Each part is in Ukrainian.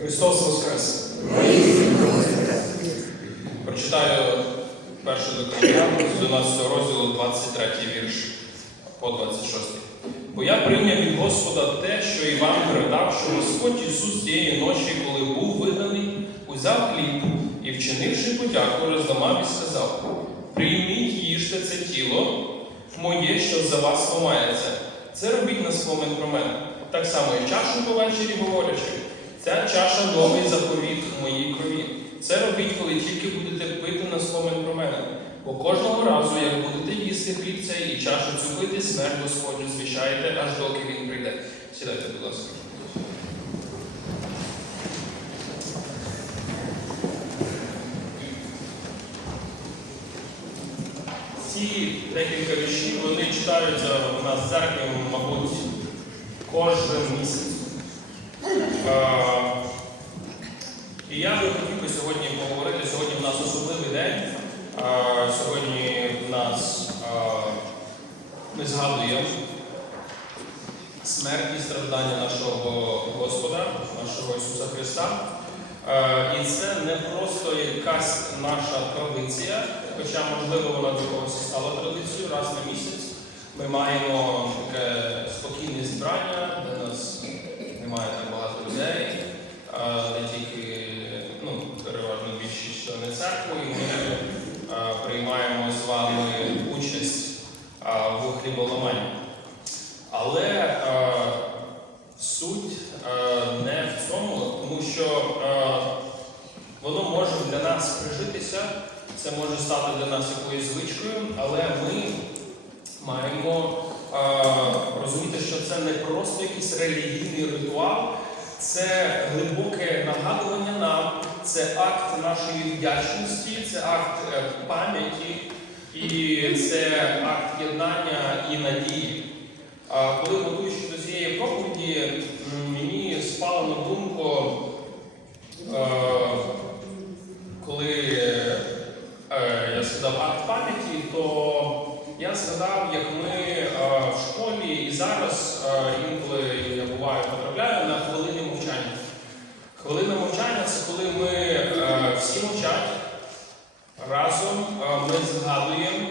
Христос Воскрес! Прочитаю першу до Коринтян з 12 розділу 23 вірш по 26. Бо я прийняв від Господа те, що і вам передав, що Господь Ісус тієї ночі, коли був виданий, узяв хліб і, вчинивши подяку, розламав і сказав: Прийміть, їжте це тіло моє, що за вас ламається. Це робіть на спомин про мене. Так само і чашу по вечері говорячи. Ця чаша новий заповіт в моїй крові. Це робіть, коли тільки будете пити на спомин про мене. Бо кожного разу, як будете їсти хліб цей і чашу цю пити, смерть Господню звіщаєте, аж доки він прийде. Сідайте, будь ласка. Ці декілька віршів вони читаються у нас в церкві, мабуть, кожен місяць. Е, І я би хотів би сьогодні поговорити. Сьогодні в нас особливий день. Е, Сьогодні в нас е, ми згадуємо смерть і страждання нашого Господа, нашого Ісуса Христа. Е, І це не просто якась наша традиція, хоча, можливо, вона до когось стала традицією раз на місяць. Ми маємо таке спокійне зібрання, де нас немає так багато людей, е, де тільки ну, переважно більшість члени церкви, і ми е, приймаємо з вами участь е, в хліболаманні. Але е, суть е, не в цьому, тому що е, воно може для нас прижитися, це може стати для нас якоюсь звичкою, але ми маємо е, розуміти, що це не просто якийсь релігійний ритуал, це глибоке нагадування нам, це акт нашої вдячності, це акт е, пам'яті і це акт єднання і надії. Коли готуючись до цієї проповіді, мені спало на думку, е, коли е, я згадав акт пам'яті, то я згадав, як ми е, в школі і зараз е, інколи я буваю потрапляю на хвилини мовчання. Хвилина мовчання це коли ми е, всі мовчать. Разом е, ми згадуємо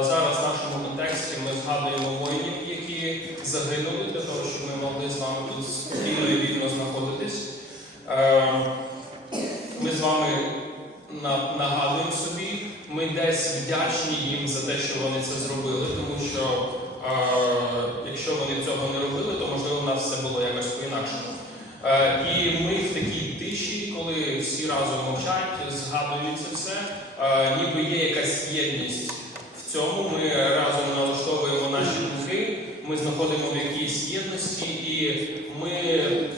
зараз в нашому контексті ми згадуємо воїнів, які загинули для того, щоб ми могли з вами тут спокійно і вільно знаходитись. Ми з вами нагадуємо собі, ми десь вдячні їм за те, що вони це зробили, тому що е, якщо вони цього не робили, то можливо в нас все було якось по-інакшому. Е, І ми в такій тиші, коли всі разом мовчать, згадують це все, е, ніби є якась єдність в цьому. Ми разом налаштовуємо наші духи, ми знаходимо в якійсь єдності, і ми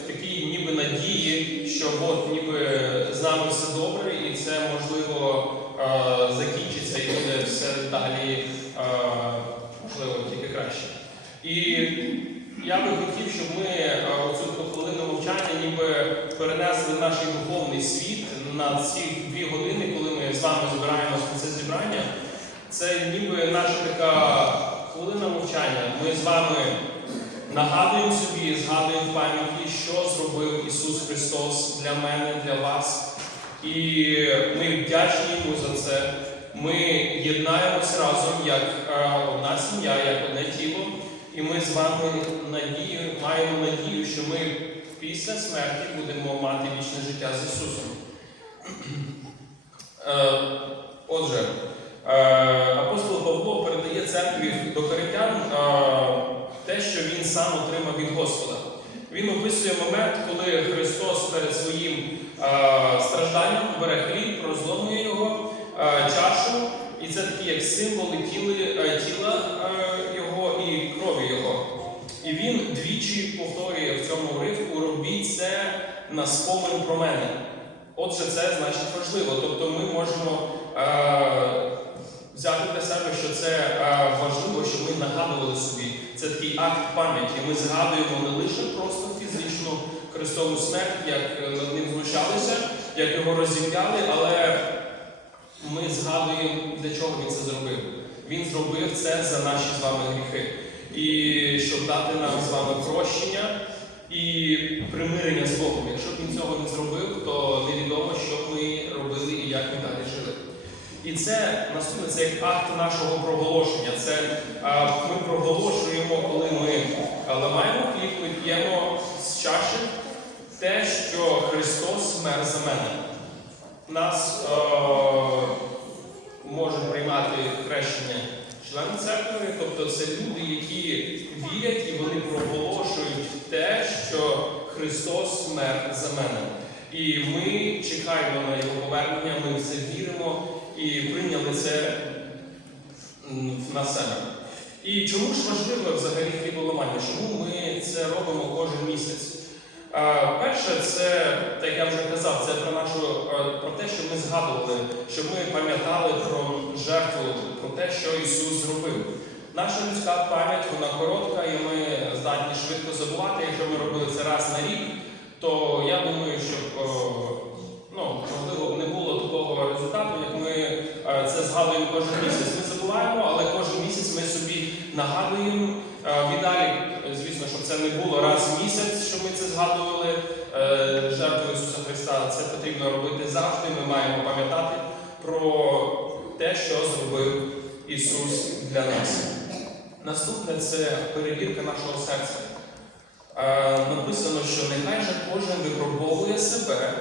в такій ніби надії, що от ніби з нами все добре, і це можливо е, далі е, можливо тільки краще. І я би хотів, щоб ми е, оцю хвилину мовчання ніби перенесли наш духовний світ на ці дві години, коли ми з вами збираємося на це зібрання. Це ніби наша така хвилина мовчання. Ми з вами нагадуємо собі, згадуємо в пам'яті, що зробив Ісус Христос для мене, для вас. І ми вдячні Йому за це. Ми єднаємось разом як е, одна сім'я, як одне тіло. І ми з вами надію, маємо надію, що ми після смерті будемо мати вічне життя з Ісусом. Е, Отже, е, апостол Павло передає церкві до коринтян те, що він сам отримав від Господа. Він описує момент, коли Христос перед своїм стражданням бере хліб, розломує його, чашу, і це такі як символи тіли, е, тіла е, його і крові його. І він двічі повторює в цьому уривку робіть це на спомин про мене. Отже, це значить важливо. Тобто ми можемо е, взяти для себе, що це е, важливо, щоб ми нагадували собі. Це такий акт пам'яті. Ми згадуємо не лише просто фізичну Христову смерть, як над ним знущалися, як його розім'яли, але ми згадуємо, для чого він це зробив. Він зробив це за наші з вами гріхи. І щоб дати нам з вами прощення і примирення з Богом. Якщо б він цього не зробив, то невідомо, що ми робили і як ми далі жили. І це наступне це як акт нашого проголошення. Це а, Ми проголошуємо, коли ми ламаємо хліб, ми п'ємо з чаші те, що Христос смер за мене. Нас. А, можуть приймати хрещення члени церкви, тобто це люди, які вірять і вони проголошують те, що Христос мер за мене. І ми чекаємо на його повернення, ми в це віримо і прийняли це на себе. І чому ж важливо взагалі хліболамання? Чому ми це робимо кожен місяць? Перше, це, так я вже казав, це про нашу е, про те, що ми згадували, щоб ми пам'ятали про жертву, про те, що Ісус зробив. Наша людська пам'ять вона коротка, і ми здатні швидко забувати. Якщо ми робили це раз на рік, то я думаю, щоб ну, можливо не було такого результату, як ми е, це згадуємо кожен місяць. Ми забуваємо, але кожен місяць ми собі нагадуємо. Е, Віддалі, е, звісно, щоб це не було раз в місяць, що згадували. е, Жертву Ісуса Христа. Це потрібно робити завжди. Ми маємо пам'ятати про те, що зробив Ісус для нас. Наступне це перевірка нашого серця. Е, Написано, що нехай же кожен випробовує себе,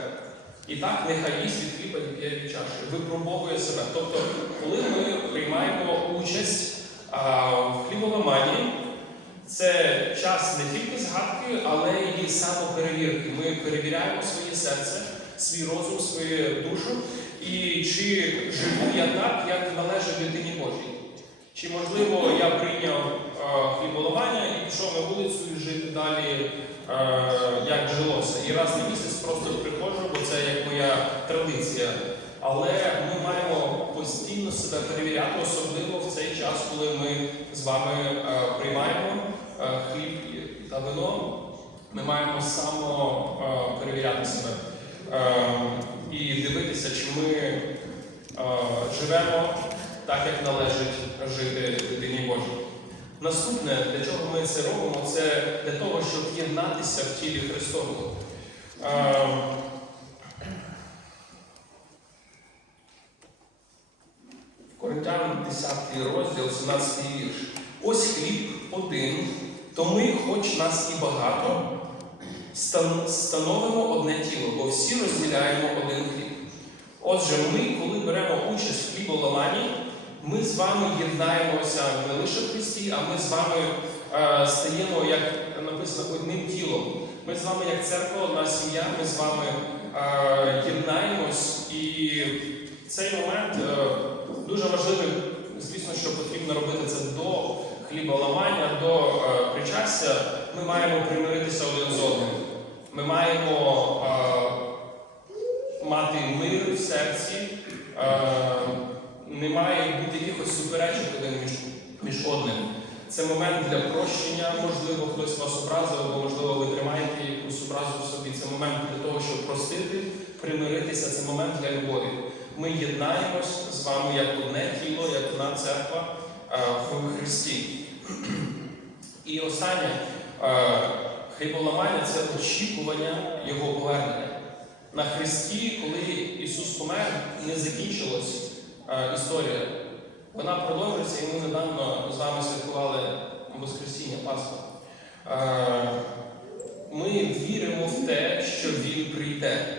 і так нехай їсть від від чаші. Випробовує себе. Тобто, коли ми приймаємо участь в хліболаманні, це час не тільки згадки, але і самоперевірки. Ми перевіряємо своє серце, свій розум, свою душу, і чи живу я так, як належить дитині Божій. Чи можливо я прийняв е, хліболамання і пішов на вулицю жити далі, е, як жилося. І раз на місяць просто приходжу, бо це як моя традиція. Але ми маємо постійно себе перевіряти, особливо в цей час, коли ми з вами е, приймаємо хліб та вино. Ми маємо само е, перевіряти себе е, і дивитися, чи ми е, живемо так, як належить жити дитині Божій. Наступне, для чого ми це робимо, це для того, щоб єднатися в тілі Христовому. Е, В Коринтянам 10 розділ, 17 вірш. Ось хліб один, то ми, хоч нас і багато, становимо одне тіло, бо всі розділяємо один хліб. Отже, ми, коли беремо участь в хліболаманні, ми з вами єднаємося не лише в Христі, а ми з вами е, стаємо, як написано, одним тілом. Ми з вами, як церква, одна сім'я, ми з вами е, єднаємось. І цей момент е, дуже важливий. Звісно, що потрібно робити це до хліболамання, до е, причастя. Ми маємо примиритися один з одним. Ми маємо е, мати мир в серці. Е, не має бути якихось суперечок один між, між одним. Це момент для прощення, можливо, хтось вас образив, або можливо ви тримаєте якусь образу в собі. Це момент для того, щоб простити, примиритися, це момент для любові. Ми єднаємось з вами як одне тіло, як одна церква е, в Христі. І останнє е, хліболамання це очікування Його повернення. На Христі, коли Ісус помер, не закінчилось е, історія. Вона продовжується, і ми недавно з вами святкували Воскресіння Пасху. Е, ми віримо в те, що Він прийде.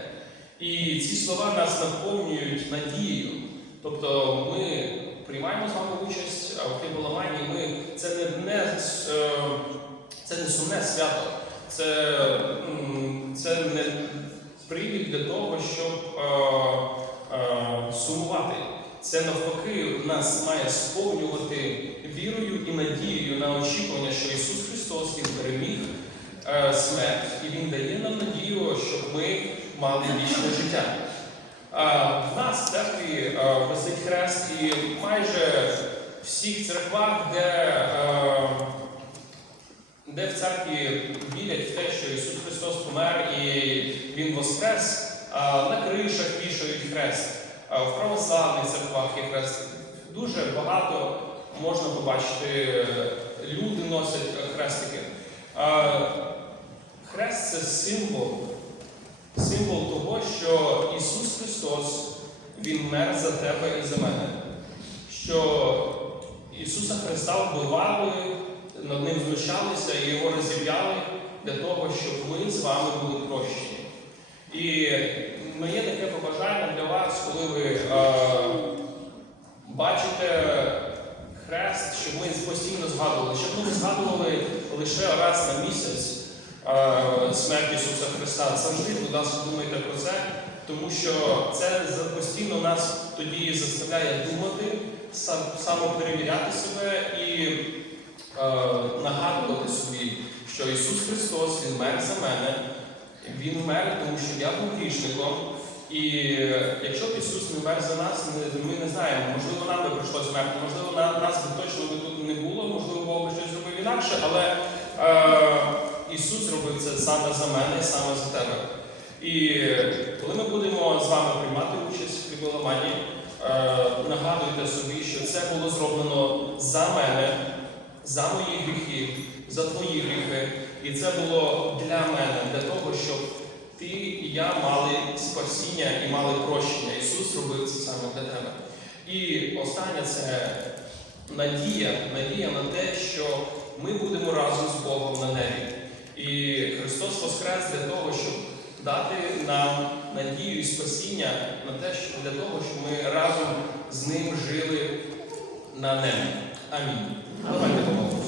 І ці слова нас наповнюють надією. Тобто ми приймаємо з вами участь в хліболаманні. Це, це не привід для того, щоб е, е, сумувати. Це навпаки нас має сповнювати вірою і надією на очікування, що Ісус Христос Він переміг е, смерть, і Він дає нам надію, щоб ми мали вічне життя. А, В нас в церкві висить хрест, і майже всіх церквах, де, е, де в церкві вірять в те, що Ісус Христос помер і Він воскрес, на кришах вішають хрест. А В православних церквах є хрест. Дуже багато можна побачити, е, люди носять хрестики. Хрест це символ, символ того, що Ісус Христос Він мер за тебе і за мене. Що Ісуса Христа вбивали, над ним знущалися і його розіп'яли для того, щоб ми з вами були прощені. І моє таке побажання для вас, коли ви е, бачите хрест, щоб ми постійно згадували, щоб ми не згадували лише раз на місяць е, смерть Ісуса Христа. Завжди, будь ласка, думайте про це, тому що це постійно нас тоді заставляє думати, самоперевіряти себе і нагадувати собі, що Ісус Христос, Він мер за мене, Він мер, тому що я був грішником. І е, якщо б Ісус не мер за нас, ми, не знаємо, можливо, нам би прийшло смерть, можливо, нас би точно би тут не було, можливо, Бог би щось зробив інакше, але е, Ісус робив це саме за мене саме за тебе. І коли ми будемо з вами приймати участь в е, нагадуйте собі, що це було зроблено за мене, за мої гріхи, за твої гріхи. І це було для мене, для того, щоб ти і я мали спасіння і мали прощення. Ісус робив це саме для тебе. І останнє це надія, надія на те, що ми будемо разом з Богом на небі. І Христос воскрес для того, щоб дати нам надію і спасіння на те, для того, щоб ми разом з ним жили на небі. Амінь. 하나만 더 먹어.